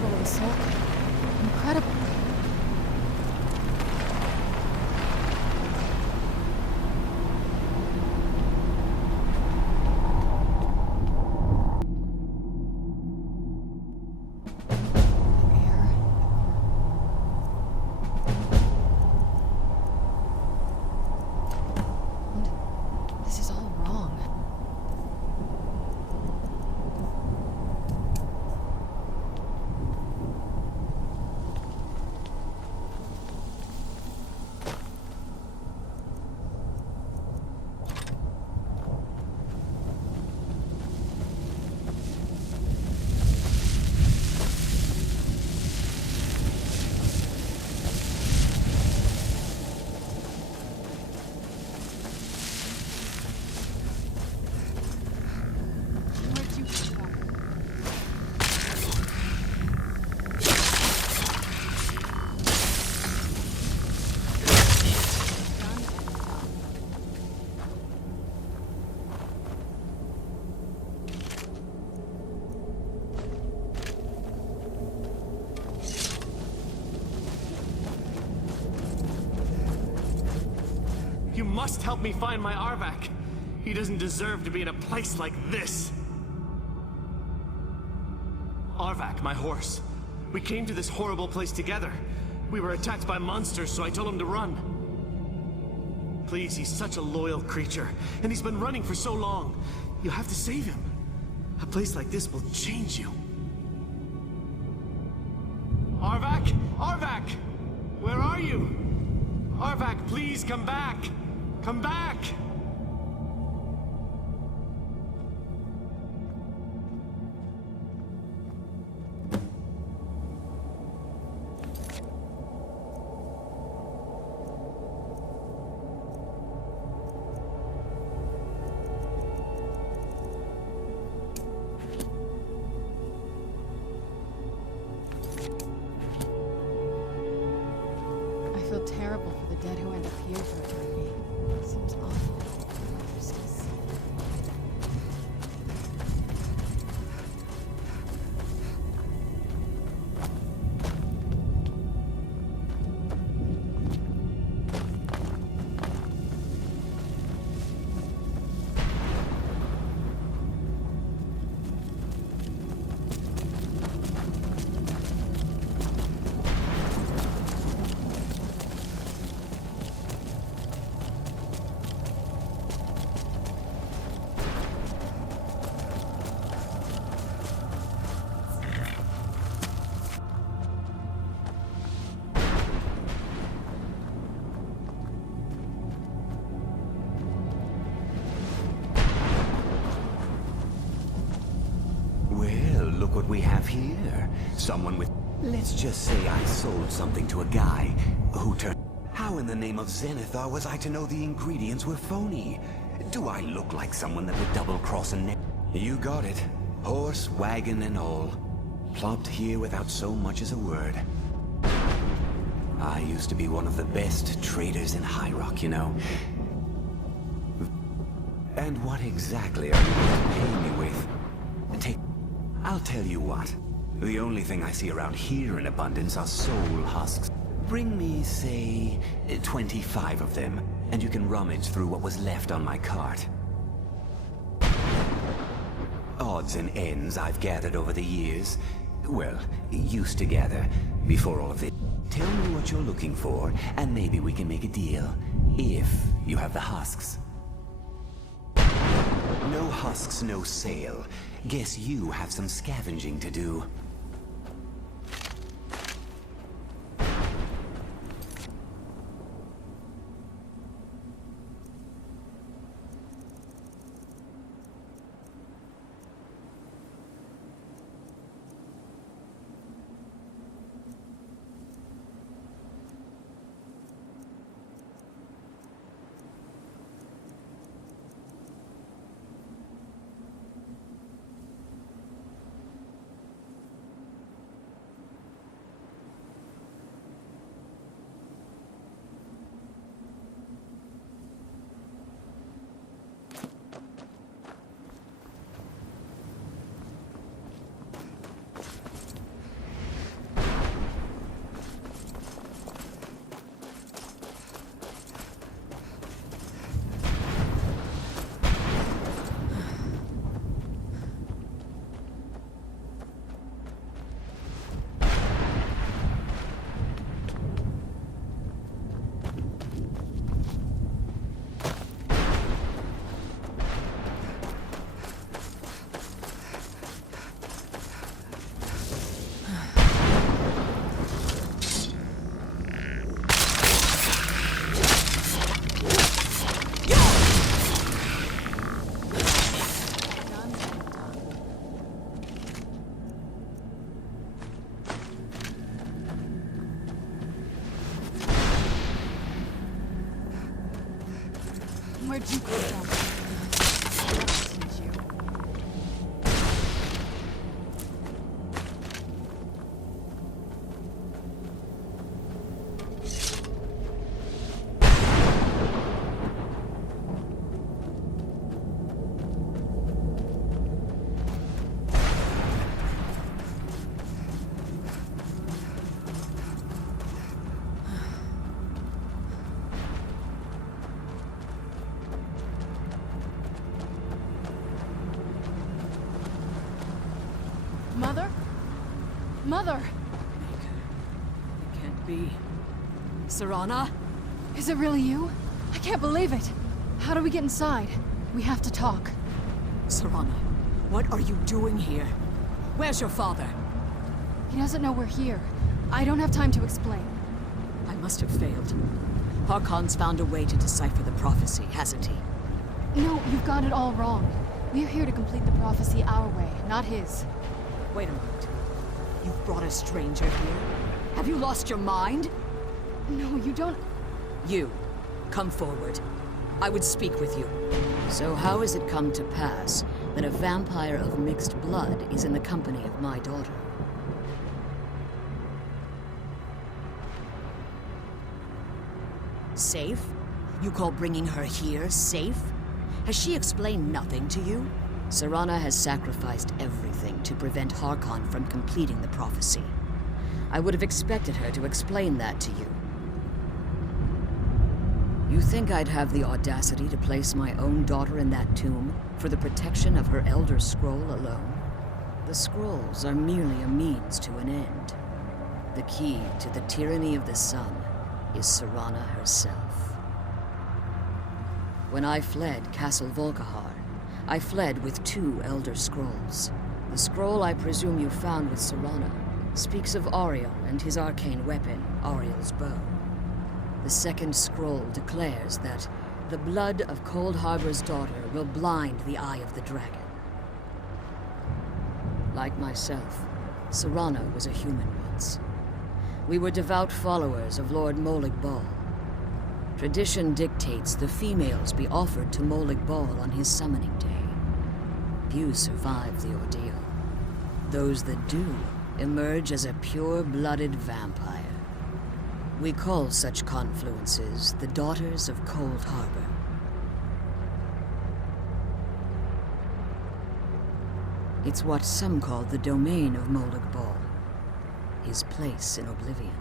portal of the soul. Incredible. You must help me find my Arvak. He doesn't deserve to be in a place like this. Arvak, my horse. We came to this horrible place together. We were attacked by monsters, so I told him to run. Please, he's such a loyal creature, and he's been running for so long. You have to save him. A place like this will change you. Arvak? Arvak! Where are you? Arvak, please come back! Come back! I feel terrible for the dead who end up here for eternity. It seems awful. Justice. Look what we have here. Someone with... Let's just say I sold something to a guy who turned... How in the name of Zenithar was I to know the ingredients were phony? Do I look like someone that would double-cross a net? You got it. Horse, wagon, and all. Plopped here without so much as a word. I used to be one of the best traders in High Rock, you know. And what exactly are you going to pay me with? I'll tell you what. The only thing I see around here in abundance are soul husks. Bring me, say, 25 of them, and you can rummage through what was left on my cart. Odds and ends I've gathered over the years. Well, used to gather, before all of this. Tell me what you're looking for, and maybe we can make a deal. If you have the husks. No husks, no sale. Guess you have some scavenging to do. Mother! It can't be. Serana? Is it really you? I can't believe it! How do we get inside? We have to talk. Serana, what are you doing here? Where's your father? He doesn't know we're here. I don't have time to explain. I must have failed. Harkon's found a way to decipher the prophecy, hasn't he? No, you've got it all wrong. We're here to complete the prophecy our way, not his. Wait a moment. You've brought a stranger here? Have you lost your mind? No, you don't... You, come forward. I would speak with you. So how has it come to pass that a vampire of mixed blood is in the company of my daughter? Safe? You call bringing her here safe? Has she explained nothing to you? Serana has sacrificed everything to prevent Harkon from completing the prophecy. I would have expected her to explain that to you. You think I'd have the audacity to place my own daughter in that tomb for the protection of her Elder Scroll alone? The scrolls are merely a means to an end. The key to the tyranny of the sun is Serana herself. When I fled Castle Volkihar, I fled with 2 Elder Scrolls. The scroll I presume you found with Serana speaks of Auriel and his arcane weapon, Auriel's bow. The second scroll declares that the blood of Cold Harbor's daughter will blind the eye of the dragon. Like myself, Serana was a human once. We were devout followers of Lord Molig Bal. Tradition dictates the females be offered to Molig Bal on his summoning day. Few survive the ordeal. Those that do emerge as a pure-blooded vampire. We call such confluences the Daughters of Cold Harbor. It's what some call the domain of Molig Bal, his place in oblivion.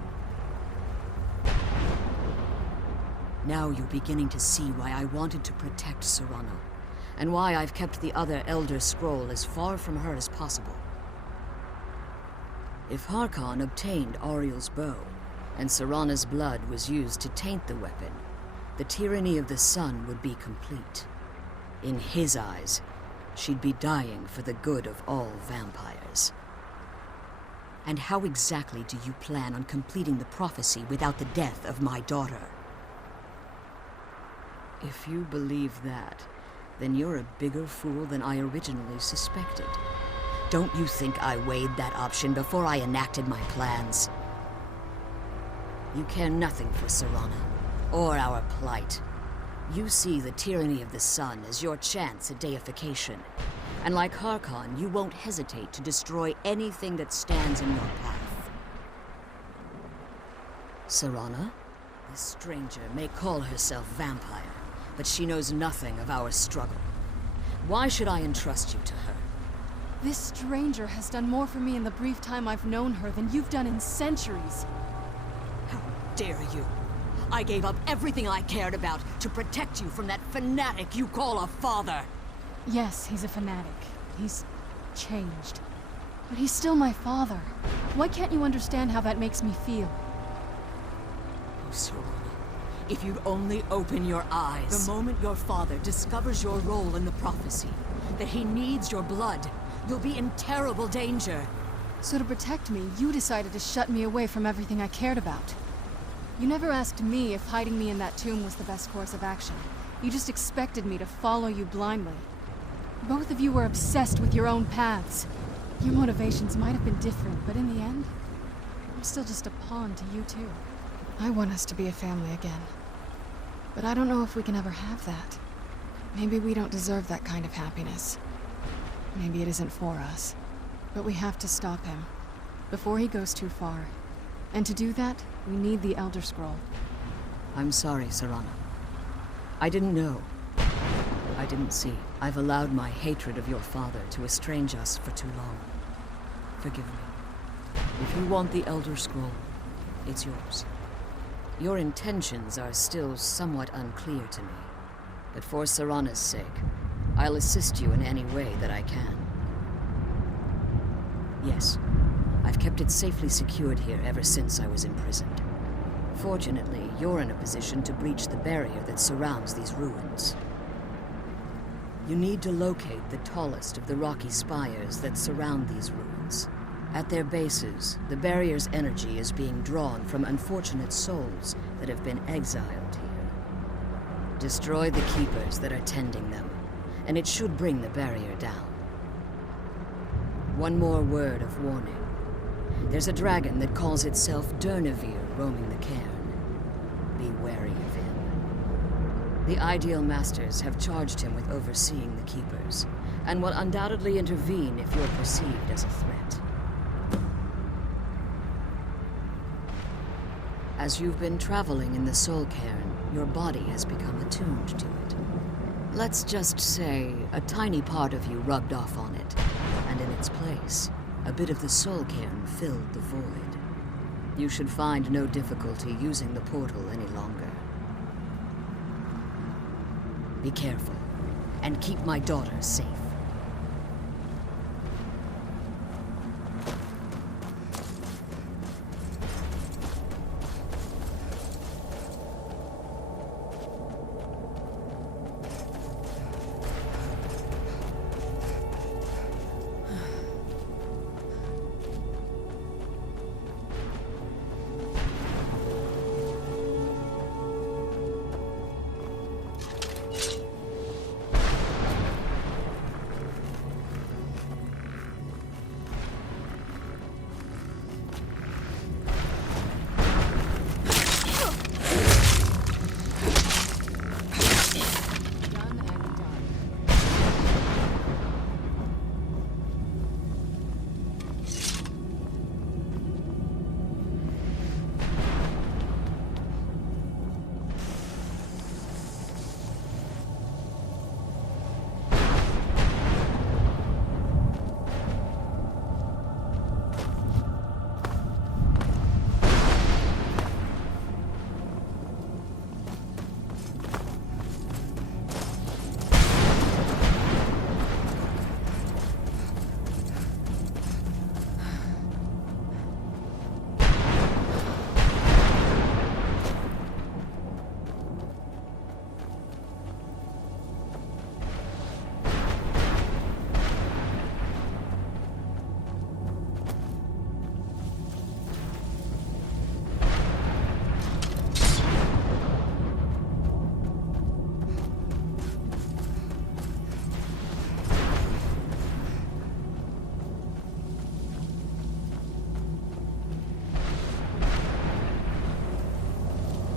Now you're beginning to see why I wanted to protect Serana, and why I've kept the other Elder Scroll as far from her as possible. If Harkon obtained Auriel's bow, and Serana's blood was used to taint the weapon, the tyranny of the sun would be complete. In his eyes, she'd be dying for the good of all vampires. And how exactly do you plan on completing the prophecy without the death of my daughter? If you believe that, then you're a bigger fool than I originally suspected. Don't you think I weighed that option before I enacted my plans? You care nothing for Serana, or our plight. You see the tyranny of the sun as your chance at deification. And like Harkon, you won't hesitate to destroy anything that stands in your path. Serana? This stranger may call herself vampire, but she knows nothing of our struggle. Why should I entrust you to her? This stranger has done more for me in the brief time I've known her than you've done in centuries. How dare you? I gave up everything I cared about to protect you from that fanatic you call a father. Yes, he's a fanatic. He's changed. But he's still my father. Why can't you understand how that makes me feel? Oh, Serana, if you'd only open your eyes. The moment your father discovers your role in the prophecy, that he needs your blood, you'll be in terrible danger. So to protect me, you decided to shut me away from everything I cared about. You never asked me if hiding me in that tomb was the best course of action. You just expected me to follow you blindly. Both of you were obsessed with your own paths. Your motivations might have been different, but in the end, I'm still just a pawn to you two. I want us to be a family again. But I don't know if we can ever have that. Maybe we don't deserve that kind of happiness. Maybe it isn't for us. But we have to stop him, before he goes too far. And to do that, we need the Elder Scroll. I'm sorry, Serana. I didn't know. I didn't see. I've allowed my hatred of your father to estrange us for too long. Forgive me. If you want the Elder Scroll, it's yours. Your intentions are still somewhat unclear to me. But for Serana's sake, I'll assist you in any way that I can. Yes, I've kept it safely secured here ever since I was imprisoned. Fortunately, you're in a position to breach the barrier that surrounds these ruins. You need to locate the tallest of the rocky spires that surround these ruins. At their bases, the barrier's energy is being drawn from unfortunate souls that have been exiled here. Destroy the keepers that are tending them, and it should bring the barrier down. One more word of warning. There's a dragon that calls itself Lenoir roaming the Cairn. Be wary of him. The Ideal Masters have charged him with overseeing the Keepers, and will undoubtedly intervene if you're perceived as a threat. As you've been traveling in the Soul Cairn, your body has become attuned to it. Let's just say a tiny part of you rubbed off on it, and in its place, a bit of the Soul Cairn filled the void. You should find no difficulty using the portal any longer. Be careful, and keep my daughter safe.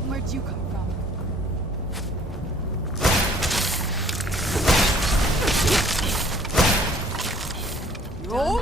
Where'd you come from? Roll?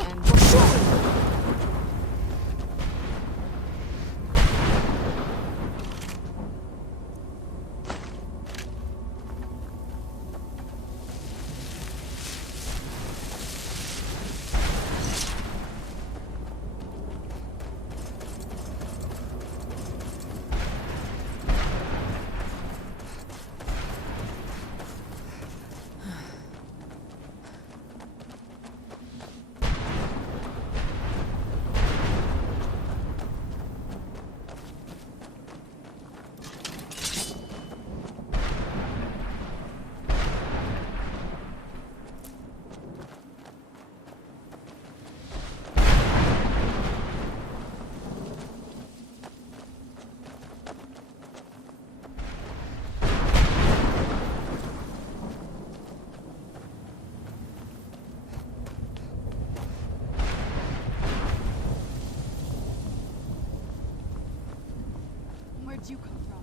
Where'd you come from?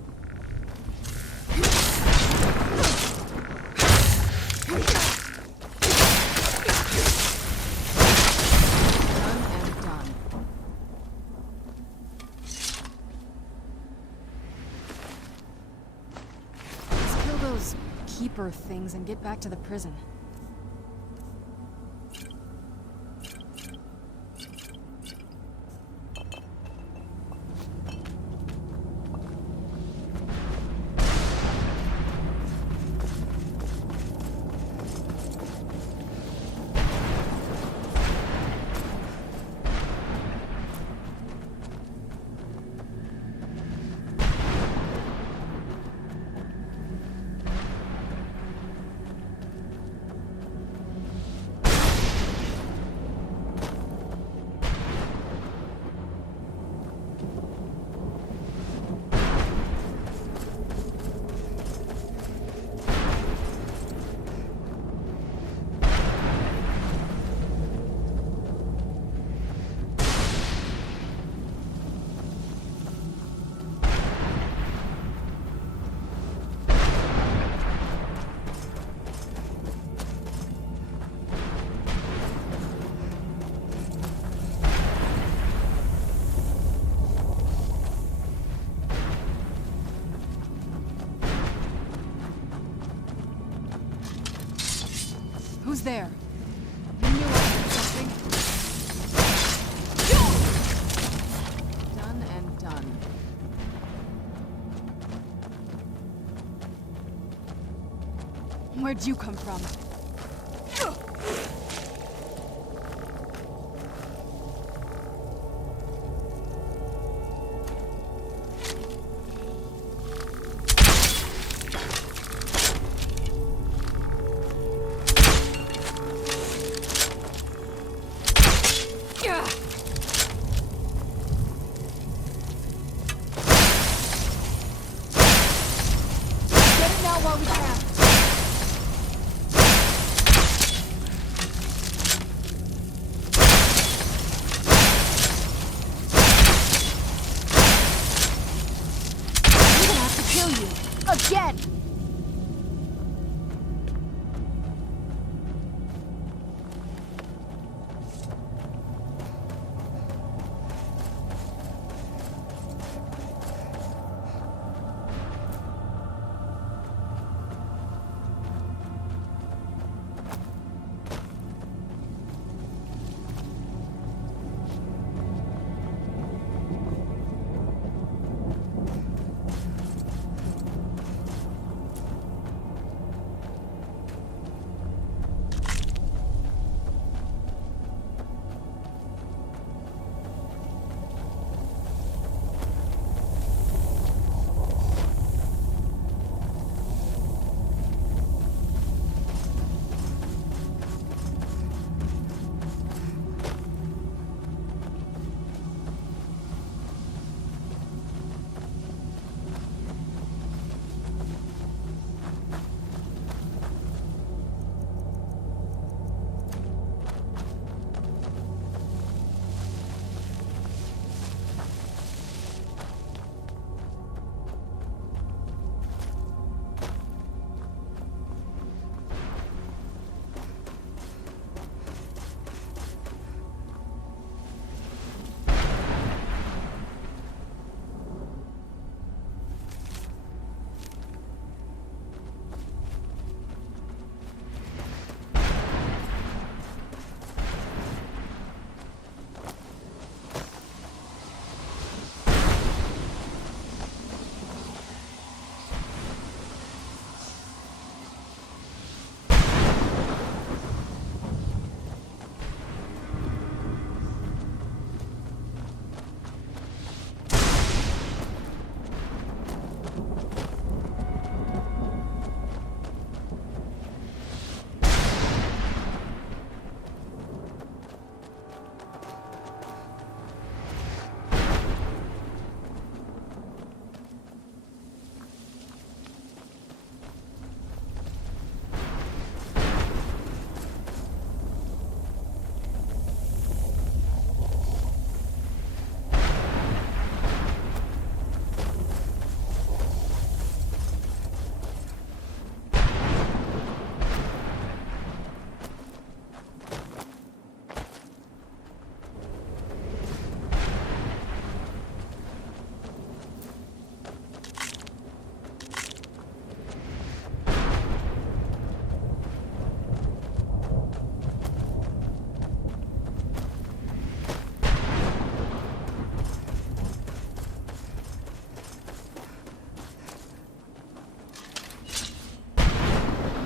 Done and done. Let's kill those keeper things and get back to the prison. Who's there? You knew I heard something. Done and done. Where'd you come from? While we can. I'm gonna have to kill you again.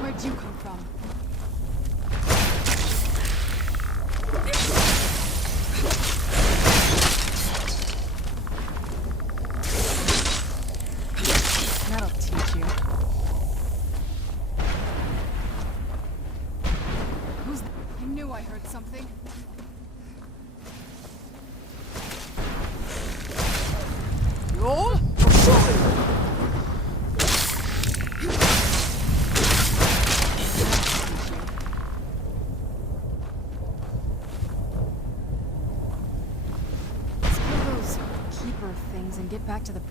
Where'd you come from? That'll teach you. Who's... I knew I heard something. Things and get back to the...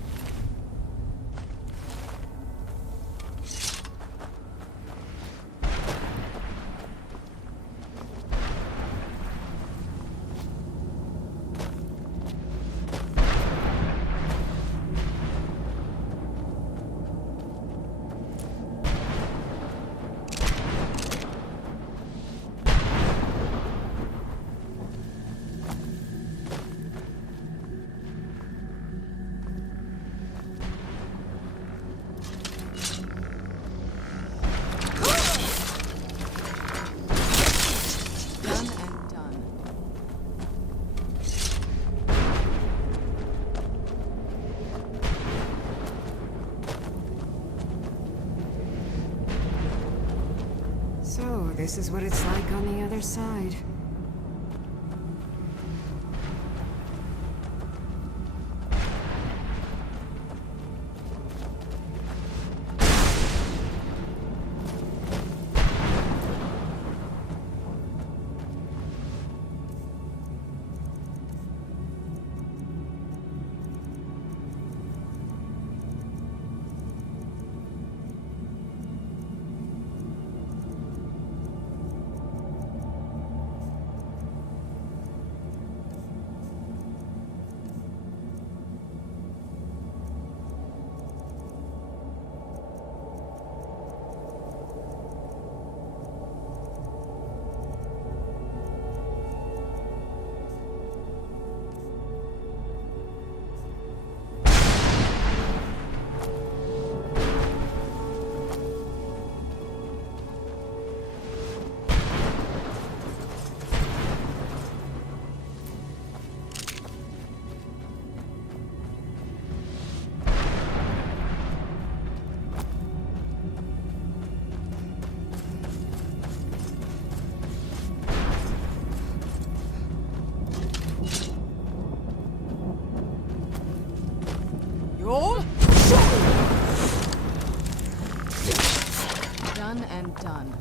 this is what it's like on the other side. Done and done.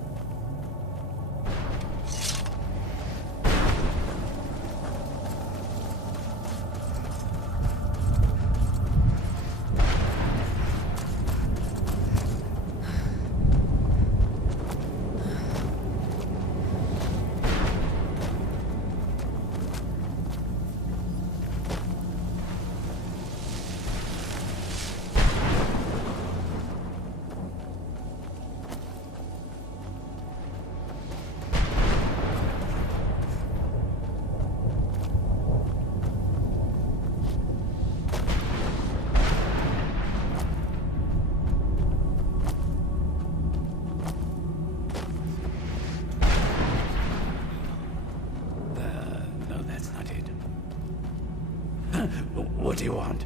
What do you want?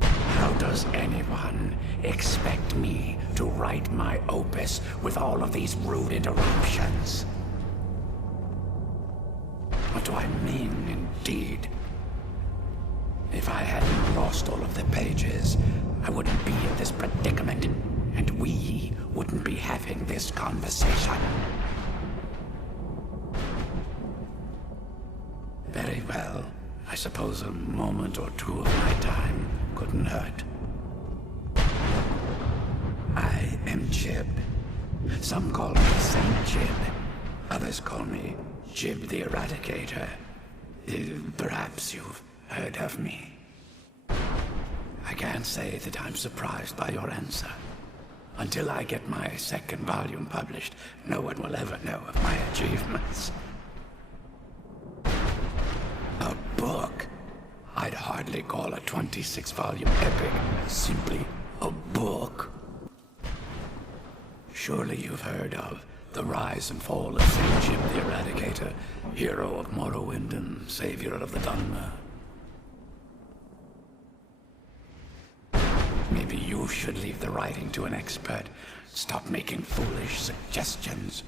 How does anyone expect me to write my opus with all of these rude interruptions? What do I mean, indeed? If I hadn't lost all of the pages, I wouldn't be in this predicament, and we wouldn't be having this conversation. Very well. I suppose a moment or two of my time couldn't hurt. I am Jib. Some call me Saint Jib. Others call me Jib the Eradicator. Perhaps you've heard of me. I can't say that I'm surprised by your answer. Until I get my second volume published, no one will ever know of my achievements. A book? I'd hardly call a 26-volume epic simply a book. Surely you've heard of the rise and fall of Saint Jib the Eradicator, hero of Morrowind and savior of the Dunmer. Maybe you should leave the writing to an expert. Stop making foolish suggestions.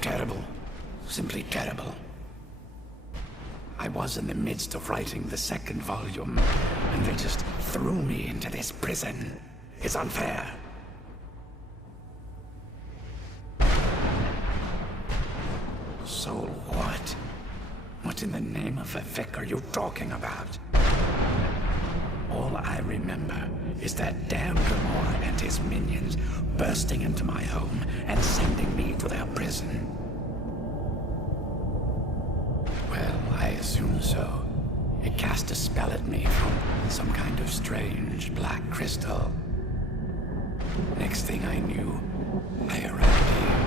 Terrible. Simply terrible. I was in the midst of writing the second volume, and they just threw me into this prison. It's unfair. So what? What in the name of a Vic are you talking about? All I remember is that damn Lenoir and his minions bursting into my home and sending me to their prison. Well, I assume so. It cast a spell at me from some kind of strange black crystal. Next thing I knew, I arrived here.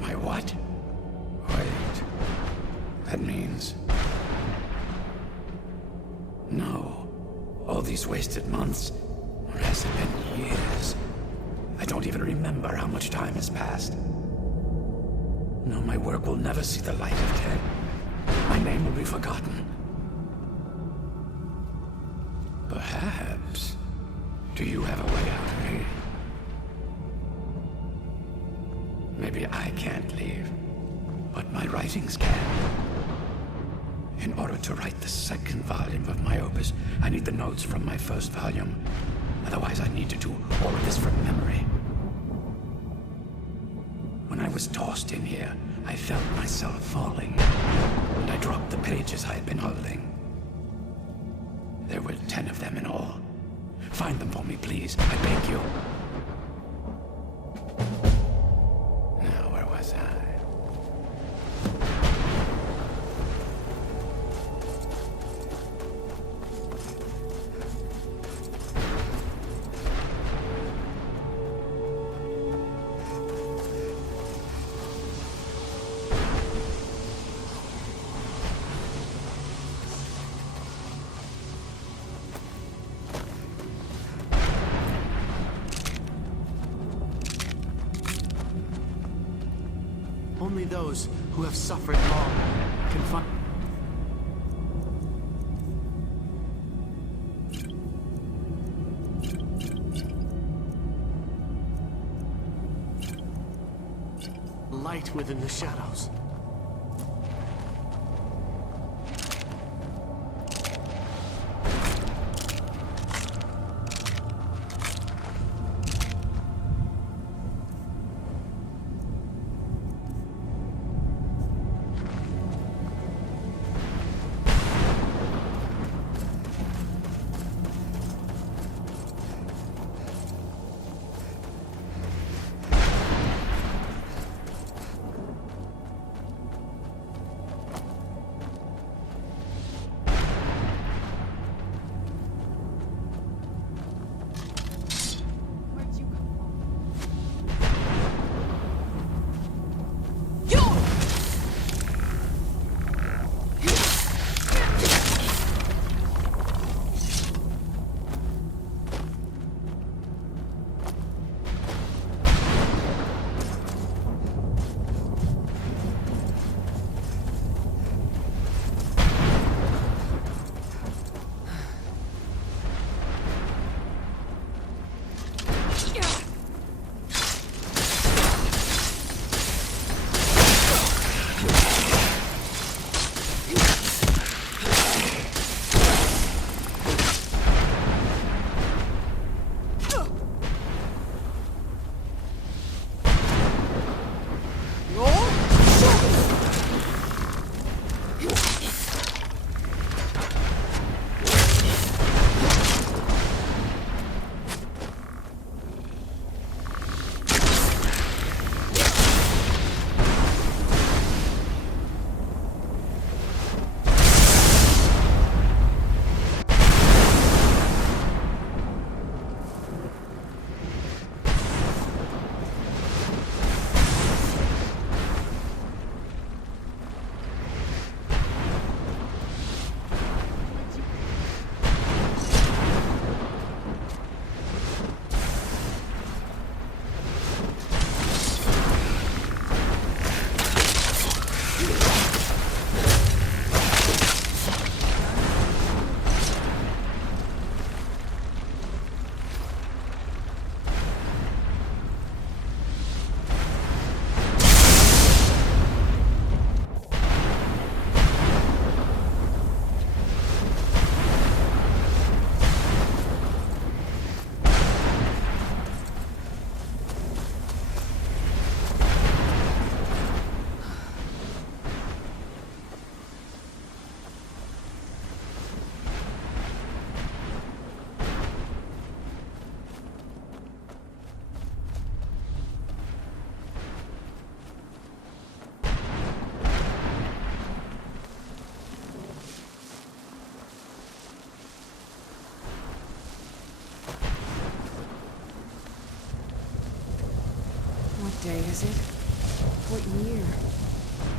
My what? Wait. That means... No. All these wasted months, or has it been years? I don't even remember how much time has passed. No, my work will never see the light of day. My name will be forgotten. Perhaps. Do you have a way out of here? can't leave. But my writings can. In order to write the second volume of my opus, I need the notes from my first volume. Otherwise, I need to do all of this from memory. When I was tossed in here, I felt myself falling, and I dropped the pages I had been holding. There were 10 of them in all. Find them for me, please. I beg you. Now, where was I? Only those who have suffered long can find... light within the shadows. What day is it? What year?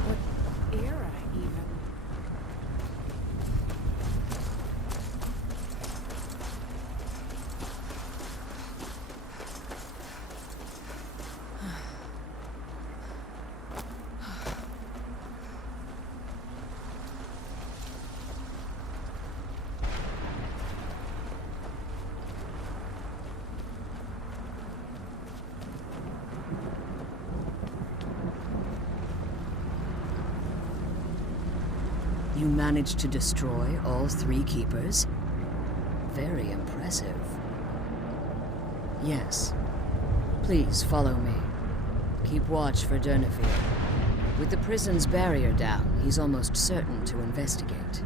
What era, even? you managed to destroy all 3 keepers? Very impressive. Yes. Please follow me. Keep watch for Durnevere. With the prison's barrier down, he's almost certain to investigate.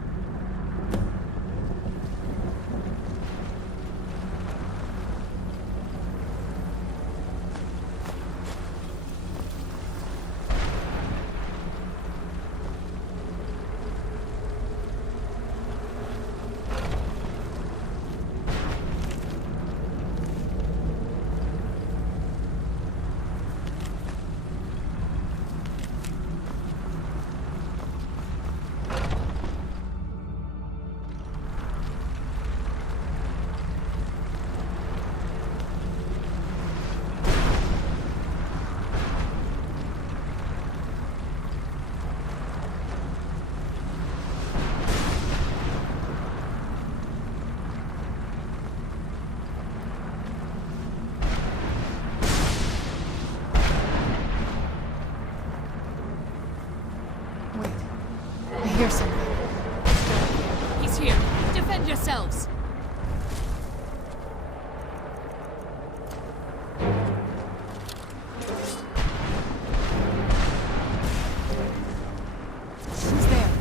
I hear something. He's here. Defend yourselves! Who's there?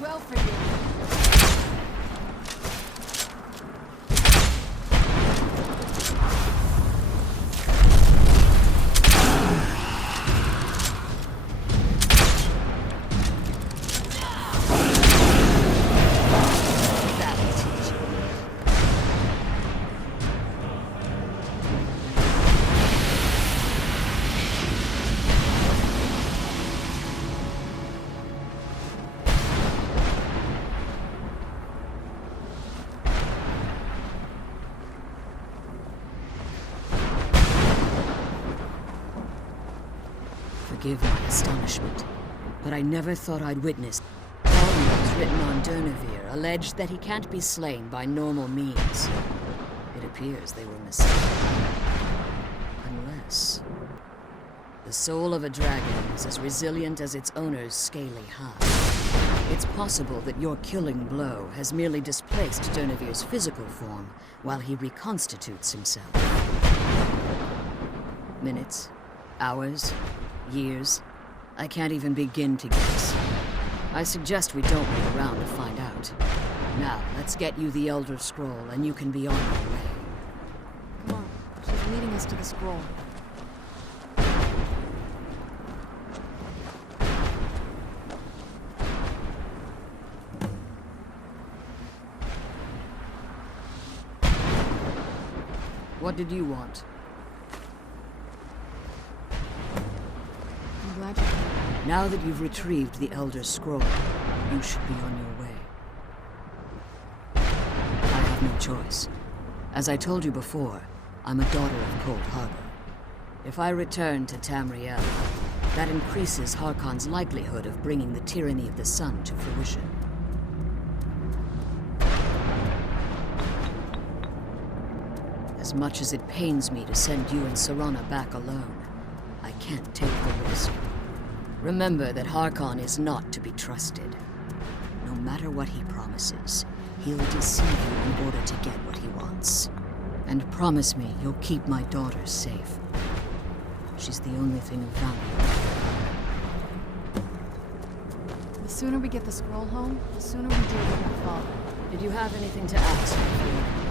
Well for you. Forgive my astonishment, but I never thought I'd witness. Volumes written on Durnevere alleged that he can't be slain by normal means. It appears they were mistaken. Unless... the soul of a dragon is as resilient as its owner's scaly hide. It's possible that your killing blow has merely displaced Durnevere's physical form while he reconstitutes himself. Minutes, hours, years. I can't even begin to guess. I suggest we don't wait around to find out. Now, let's get you the Elder Scroll, and you can be on your way. Come on. She's leading us to the scroll. What did you want? I'm glad you came. Now that you've retrieved the Elder Scroll, you should be on your way. I have no choice. As I told you before, I'm a daughter of Cold Harbor. If I return to Tamriel, that increases Harkon's likelihood of bringing the tyranny of the sun to fruition. As much as it pains me to send you and Serana back alone, can't take the risk. Remember that Harkon is not to be trusted. No matter what he promises, he'll deceive you in order to get what he wants. And promise me you'll keep my daughter safe. She's the only thing of value. The sooner we get the scroll home, the sooner we deal with my father. Did you have anything to ask me?